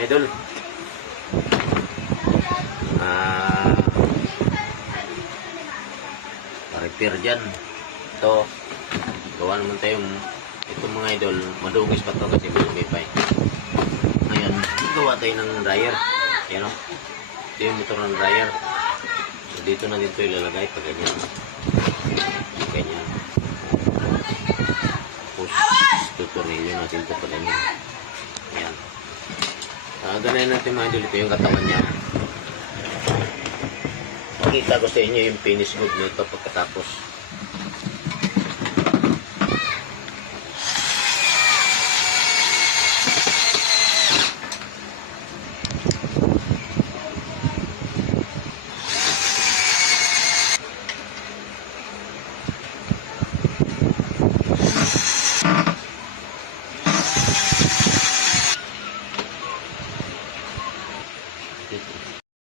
idol. Repair dyan. Ito, gawa naman tayong itong mga idol, madungis pa to kasi may. Ngayon, gawa tayo ng dryer. Yan o. Ito yung motor ng dryer. So, dito na dito ilalagay pag ganyan. Ganyan. Tapos, tuturilyo natin ito pag ganyan. Ayan. Ganayin natin mga idol. Ito yung katawan niya. Makita ko sa inyo yung finish good nito pagkatapos.